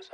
So,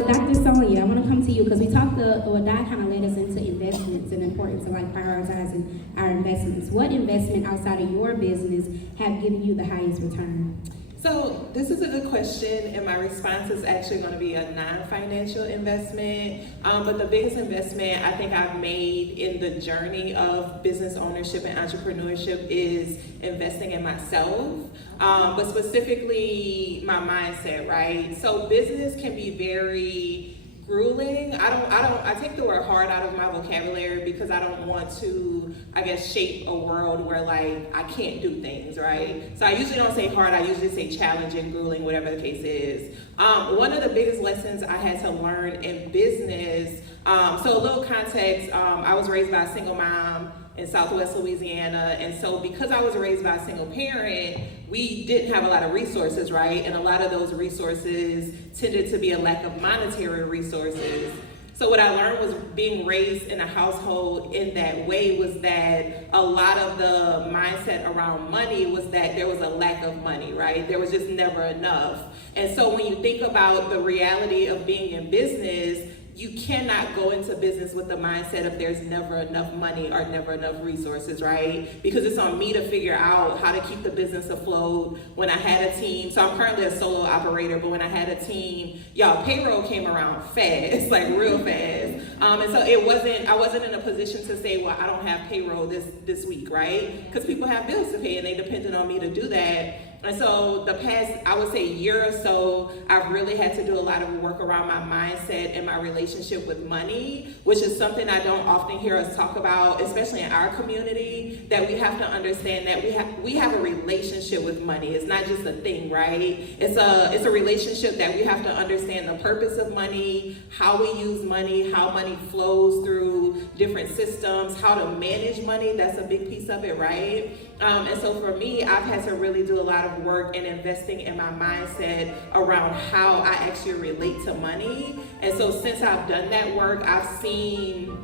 Dr. Sonia, I want to come to you because we talked, or that kind of led us into investments and the importance of like prioritizing our investments. What investment outside of your business have given you the highest return? So this is a good question, and my response is actually going to be a non-financial investment. But the biggest investment I think I've made in the journey of business ownership and entrepreneurship is investing in myself, but specifically my mindset, right? So business can be very grueling. I take the word hard out of my vocabulary because I don't want to, I guess, shape a world where like I can't do things, right? So I usually don't say hard, I usually say challenging, grueling, whatever the case is. One of the biggest lessons I had to learn in business, so a little context, I was raised by a single mom in Southwest Louisiana, and so because I was raised by a single parent, we didn't have a lot of resources, right? And a lot of those resources tended to be a lack of monetary resources. So what I learned was being raised in a household in that way was that a lot of the mindset around money was that there was a lack of money, right? There was just never enough. And so when you think about the reality of being in business, you cannot go into business with the mindset of there's never enough money or never enough resources, right? Because it's on me to figure out how to keep the business afloat. When I had a team, so I'm currently a solo operator, but when I had a team, y'all, payroll came around fast, like real fast. And so I wasn't in a position to say, well, I don't have payroll this week, right? Because people have bills to pay and they depended on me to do that. And so the past, I would say, year or so, I've really had to do a lot of work around my mindset and my relationship with money, which is something I don't often hear us talk about, especially in our community, that we have to understand that we have a relationship with money. It's not just a thing, right? It's a relationship that we have to understand the purpose of money, how we use money, how money flows through different systems, how to manage money. That's a big piece of it, right? And so for me, I've had to really do a lot of work in investing in my mindset around how I actually relate to money. And so since I've done that work, I've seen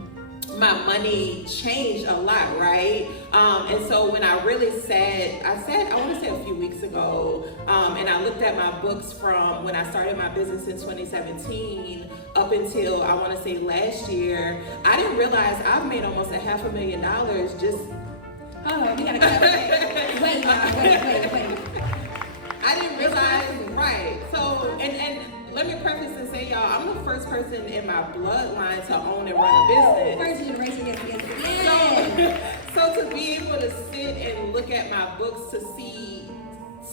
my money change a lot, right? And so when I really I want to say a few weeks ago, and I looked at my books from when I started my business in 2017 up until I want to say last year, I didn't realize I've made almost $500,000 just. Hold on, we gotta cut it. Wait. I didn't realize, right. So, and let me preface and say, y'all, I'm the first person in my bloodline to own and run a business. First generation, yes. So to be able to sit and look at my books to see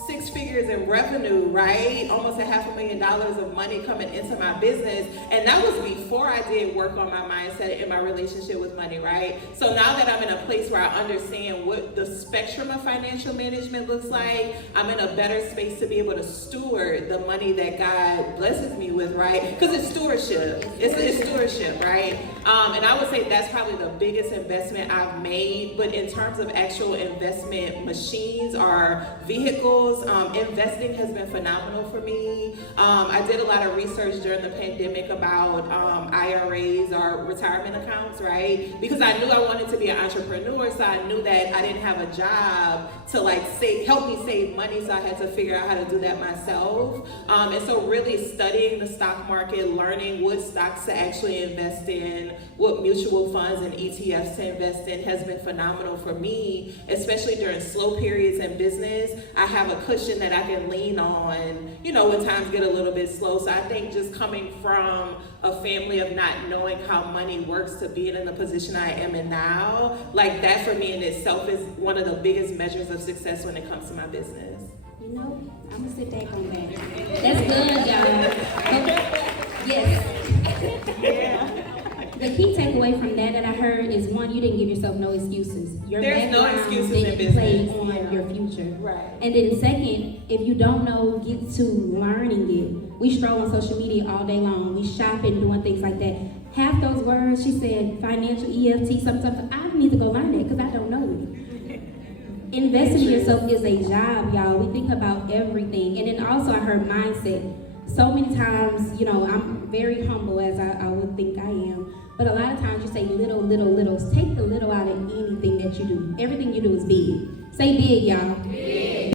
6 figures in revenue, right? Almost $500,000 of money coming into my business. And that was before I did work on my mindset and my relationship with money, right? So now that I'm in a place where I understand what the spectrum of financial management looks like, I'm in a better space to be able to steward the money that God blesses me with, right? Because it's stewardship. It's stewardship, right? And I would say that's probably the biggest investment I've made. But in terms of actual investment machines or vehicles, investing has been phenomenal for me. I did a lot of research during the pandemic about IRAs or retirement accounts, right? Because I knew I wanted to be an entrepreneur, so I knew that I didn't have a job to help me save money, so I had to figure out how to do that myself. And so really studying the stock market, learning what stocks to actually invest in, what mutual funds and ETFs to invest in has been phenomenal for me, especially during slow periods in business. I have a cushion that I can lean on, when times get a little bit slow. So I think just coming from a family of not knowing how money works to being in the position I am in now, like that for me in itself is one of the biggest measures of success when it comes to my business. I'm gonna sit back on that. That's good, y'all. Yes. Yeah. The key takeaway from that I heard is, one, you didn't give yourself no excuses. There's no excuses in didn't play business. on your future. Right. And then second, if you don't know, get to learning it. We stroll on social media all day long. We shopping, doing things like that. Half those words, she said, financial EFT, something. I need to go learn it because I don't know it. Investing in yourself is a job, y'all. We think about everything. And then also I heard mindset. So many times, I'm very humble as I would think I am. But a lot of times you say little. Take the little out of anything that you do. Everything you do is big. Say big, y'all.